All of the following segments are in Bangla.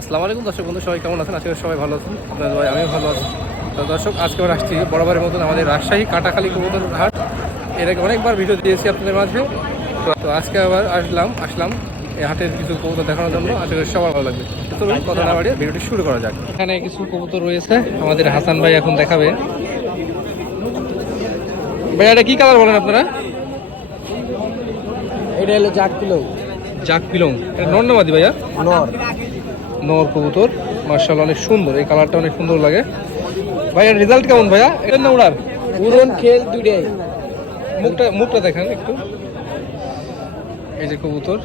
আসসালামু আলাইকুম দর্শক বন্ধু সবাই কেমন আছেন? আজকে সবাই ভালো আছেন। আপনার ভাই আমি ভালো আছি। তো দর্শক আজকে আবার আসছি বরাবরের মতন আমাদের রাজশাহী কাটাখালী কবুতর হাট। এর আগে অনেকবার ভিডিও দিয়েছি আপনাদের মাঝে। তো আজকে আবার আসলাম আসলাম এই হাটের কিছু কবুতর দেখানোর জন্য। আশা করি সবার ভালো লাগবে। চলুন কথা না বাড়িয়ে ভিডিওটি শুরু করা যাক। এখানে কিছু কবুতর রয়েছে আমাদের হাসান ভাই এখন দেখাবে। ভাই এটা কি কালার বলেন আপনারা? এটা হলো জাক পিলং। জাক পিলং। এটা নর্নামাদি ভাইয়া? নর। নর কবুতর। মার্শাল অনেক সুন্দর। এই কালারটা অনেক সুন্দর লাগে। ভাইয়া রেজাল্ট কেমন ভাইয়া? এটা না উড়ার? উড়ন খেল দুইটাই। মুখটা মুখটা দেখেন একটু। এই যে কবুতর।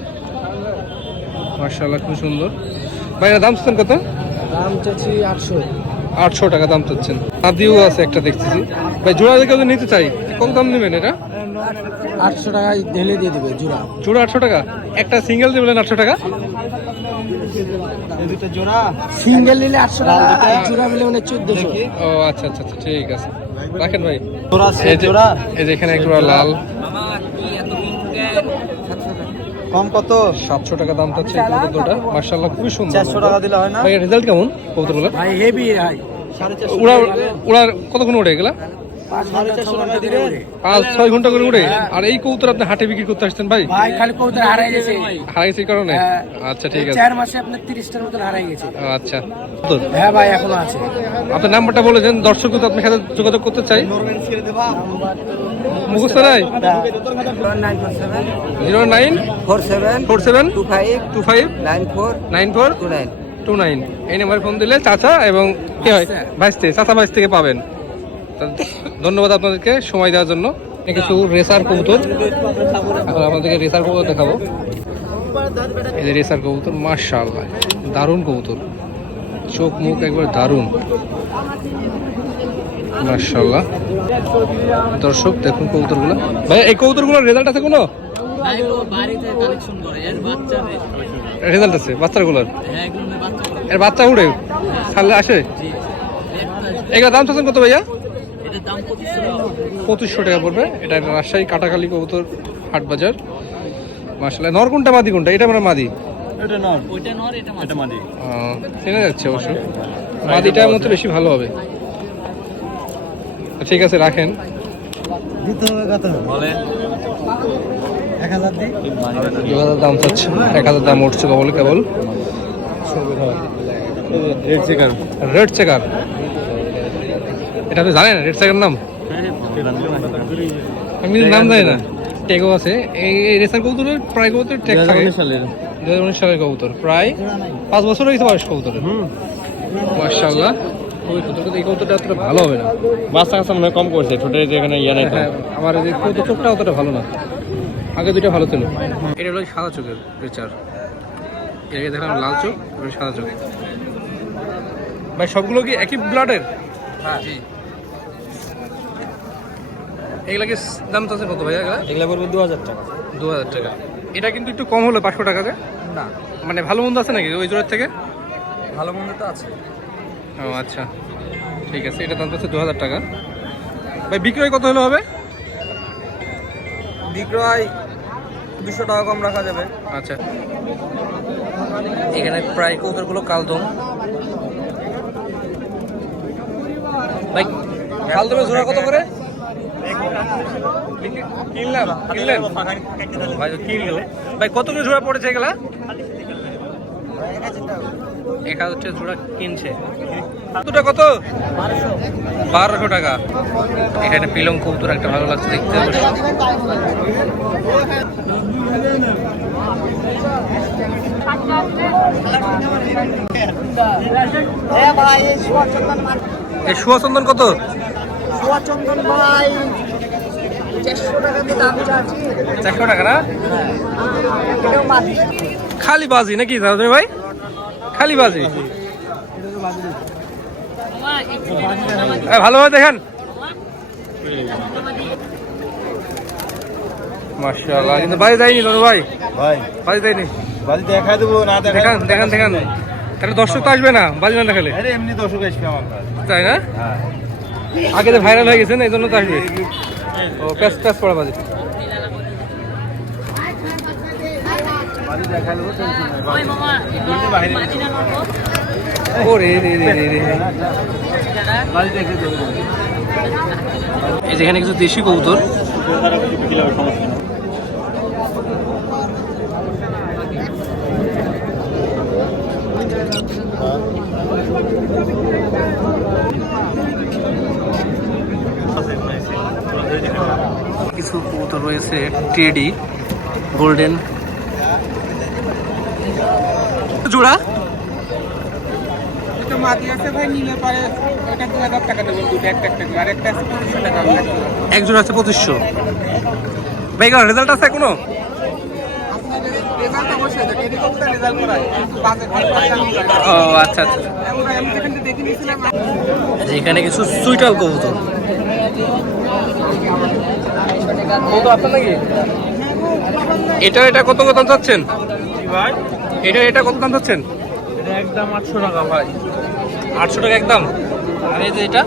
মার্শাল্লাহ খুব সুন্দর। ভাইয়া দাম চাচ্ছেন কত? দাম চাচ্ছি আটশো। আটশো টাকা দাম চাচ্ছেন। আদিও আছে একটা দেখতেছি। ভাই জোড়া দেখে যদি নিতে চাই কত দাম নেবেন এটা? আটশো টাকায় ঢেলে দিয়ে দেবে জোড়া। জোড়া আটশো টাকা? একটা সিঙ্গেল দিবেন আটশো টাকা? সিঙ্গেল নিলে আটশো টাকা জোড়া মিলে মানে চোদ্দশো। ও আচ্ছা আচ্ছা আচ্ছা ঠিক আছে। রাখেন ভাই। জোড়া এই যে এখানে একটা লাল। কম কত? সাতশো টাকা দাম চাচ্ছে কবুতরটা মার্শাল্লাহ খুবই সুন্দর চারশো টাকা দিলে হয় না? ভাই রেজাল্ট কেমন কবুতরগুলো ভাই হেভি ভাই। উড়া উড়ার কতক্ষণ উড়ে গেলা পাঁচ ছয় ঘণ্টা করে উড়ে আর এই কবুতর আপনি হাটে বিক্রি করতে আসছেন ভাই? ভাই খালি কবুতর হারাই গেছে। হারাইছে এই কারণে? হ্যাঁ। আচ্ছা ঠিক আছে। চার মাসে আপনার তিরিশটার মতন হারাই গেছে। আচ্ছা। হ্যাঁ ভাই এখনও আছে। আপনার নাম্বারটা বলে দেন দর্শক যদি আপনার সাথে যোগাযোগ করতে চাই। মুখস্থ zero nine four seven four seven two five two five nine four nine four two nine. Two nine এই নাম্বারে ফোন দিলে চাচা এবং কি হয়? ভাইস থেকে চাচা ভাইস থেকে পাবেন। ধন্যবাদ আপনাদেরকে সময় দেওয়ার জন্য। কিছু রেসার কবুতর। এখন আপনাদেরকে রেসার কবুতর দেখাবো। এই যে রেসার কবুতর মার্শাল্লাহ দারুণ কবুতর। চোখ মুখ একবার দারুণ। মার্শাল্লাহ দর্শক, দেখুন কবুতরগুলো। ভাই, এই কবুতরগুলোর রেজাল্ট আছে কোনো? রেজাল্ট আছে, বাচ্চাগুলোর? এর বাচ্চা উড়ে? ছাড়লে আসে? এগুলো দাম চাচ্ছেন কত ভাইয়া? পঁচিশশো টাকা পড়বে। এটা রাজশাহী কাটাখালী কবুতর হাট বাজার। মাসাল্লাহ নর কোনটা মাদি কোনটা? এটা মানে মাদি? এটা নর। ওইটা নর এটা মাঝে মাঝে আহ, চেনা যাচ্ছে অবশ্য। মাদিটার মতো বেশি ভালো হবে। ঠিক আছে রাখেন। দিতে হবে কত? বলে এক দু হাজার দাম চাচ্ছে। এক হাজার দাম উঠছে কেবল কেবল। Red checker. Red checker. এটা আপনি জানেন রেড চেকার নাম? আমি নাম জানি না। ট্যাগও আছে। এই রেসার কবুতরের প্রায় কবুতর ট্যাগ থাকে। দু হাজার উনিশ সালের। কবুতর। প্রায় পাঁচ বছর হয়েছে বয়স কবুতরের। মার্শাল্লাহ এই কবুতরটা অতটা ভালো হবে না। বাচ্চা কাছে মনে হয় কম করছে ঠোঁটের যে এখানে ইয়ে নাই হ্যাঁ আমার এই কবুতর চোখটা অতটা ভালো না। আগে দুইটা ভালো ছিল। এটা হলো সাদা চোখের রেচার। এটাকে দেখলাম লাল চোখ সাদা চোখ। ভাই সবগুলো কি একই ব্লাডের হ্যাঁ জি। এগুলা কি দাম তো আছে কত ভাই এগুলা? এগুলা পড়বে দু হাজার টাকা। দু হাজার টাকা। এটা কিন্তু একটু কম হলো পাঁচশো টাকাতে? না। মানে ভালো মন্দ আছে নাকি ওই জোড়ার থেকে? ভালো মন্দ তো আছে। ও আচ্ছা। ঠিক আছে এটা দাম হচ্ছে দু হাজার টাকা। ভাই বিক্রয় কত হলে হবে? বিক্রয় দুশো টাকা কম রাখা যাবে। আচ্ছা। এখানে প্রায় কৌতরগুলো কালদম। ভাই কালদমের জোড়া কত করে? কিনলাম কিনলেন? ভাই কিনলো। ভাই কত করে জোড়া পড়েছে এগুলা? হাজার টাকা জোড়া কিনছে। কতটা কত? বারোশো টাকা। এখানে পিলং কৌতুর একটা ভালো লাগছে দেখতে এই সুয়াচন্দন এই সুয়াচন্দন কত ভাই। চারশো টাকা দিয়ে দাম চাচ্ছি। চারশো টাকা না? খালি বাজি নাকি দাদা ভাই? খালি বাজি? এ, ভালোভাবে দেখেন। মাশাআল্লাহ কিন্তু বাজি দেয়নি দাদা ভাই? ভাই। বাজি দেয়নি? বাড়ি দেখা দেবো না দেখা দেখান দেখান দেখান। তাহলে দর্শক তো আসবে না বাজি না দেখালে? আরে এমনি দর্শক আসবে আমার তাই না? হ্যাঁ। আগে তো ভাইরাল হয়ে গেছে না এই জন্য তো আসবে। ও প্যাস প্যাস পড়া বাজি। যেখানে কিছু দেশি কবুতর। কিছু কবুতর রয়েছে টেডি গোল্ডেন। জোড়া? এটা মাটি আছে পঁচিশশো ভাই রেজাল্ট আছে এখনও? ও আচ্ছা আচ্ছা, এখানে কিছু সুইটাল কবুতর। আপনার নাকি? এটা এটা কত কত দাম চাচ্ছেন? এটা এটা কত দাম চাচ্ছেন? একদম আটশো টাকা ভাই। আটশো টাকা একদম? আর এই যে এটা?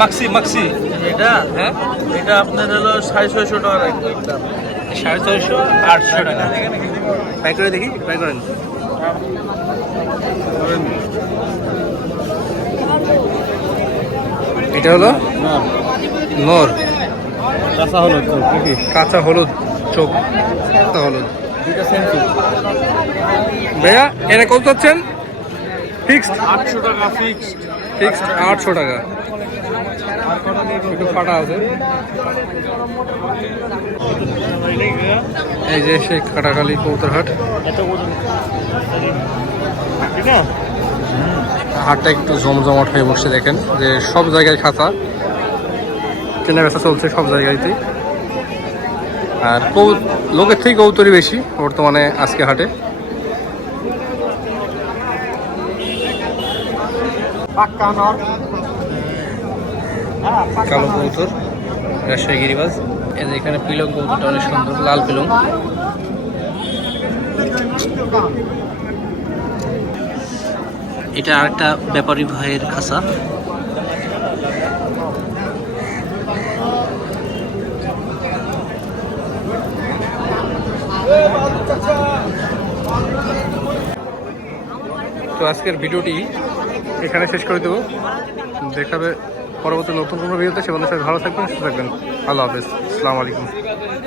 মাক্সি মাক্সি এটা? হ্যাঁ। এটা আপনার হলো সাড়ে ছয়শো টাকা একদম। সাড়ে ছয়শো আটশো টাকা। ট্রাই করে দেখি ট্রাই করেন। এটা হলো নর। কাঁচা হলুদ কাঁচা হলুদ চোখ কাঁচা হলুদ। ভাইয়া এটা কত চাচ্ছেন? ফিক্সড আটশো টাকা ফিক্সড ফিক্সড আটশো টাকা। একটু ফাটা আছে। এই যে সেই কাটাখালি কৌতরহাট হাটটা একটু জমজমাট হয়ে বসে দেখেন যে সব জায়গায় খাতা কেনা বেচা চলছে সব জায়গাতেই। আর কৌ লোকের থেকে কৌতরই বেশি বর্তমানে আজকে হাটে। নর। কালো কবুতর রাজশাহী গিরিবাজ। যে এখানে পিলং কবুতরটা অনেক সুন্দর লাল পিলং। এটা আরেকটা ব্যাপারী ভাইয়ের খাঁচা। তো আজকের ভিডিওটি এখানে শেষ করে দেবো। দেখাবে পরবর্তী নতুন কোনো ভিডিওতে, সে বন্ধুর সাথে ভালো থাকবেন, সুস্থ থাকবেন। আল্লাহ হাফেজ। আসসালামু আলাইকুম।